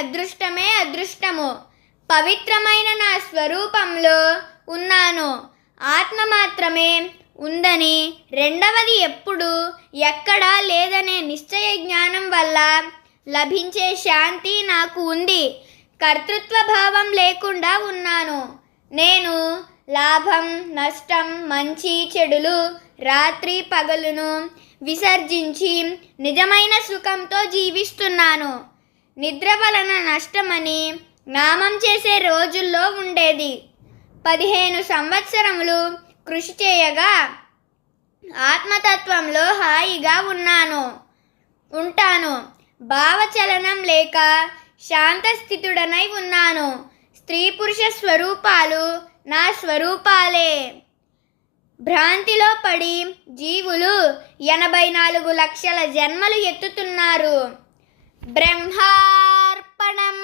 అదృష్టమే అదృష్టము. పవిత్రమైన నా స్వరూపంలో ఉన్నాను. ఆత్మ మాత్రమే ఉందని రెండవది ఎప్పుడు ఎక్కడా లేదనే నిశ్చయ జ్ఞానం వల్ల లభించే శాంతి నాకు ఉంది. కర్తృత్వ భావం లేకుండా ఉన్నాను. నేను లాభం నష్టం మంచి చెడులు రాత్రి పగలును విసర్జించి నిజమైన సుఖంతో జీవిస్తున్నాను. నిద్ర వలన నష్టమని నామం చేసే రోజుల్లో ఉండేది. పదిహేను సంవత్సరములు కృషి చేయగా ఆత్మతత్వంలో హాయిగా ఉన్నాను. ఉంటాను. భావచలనం లేక శాంతస్థితుడనై ఉన్నాను. స్త్రీ పురుష స్వరూపాలు నా స్వరూపాలే. భ్రాంతిలో పడి జీవులు ఎనభై నాలుగు లక్షల జన్మలు ఎత్తుతున్నారు. ब्रह्मार्पणम्।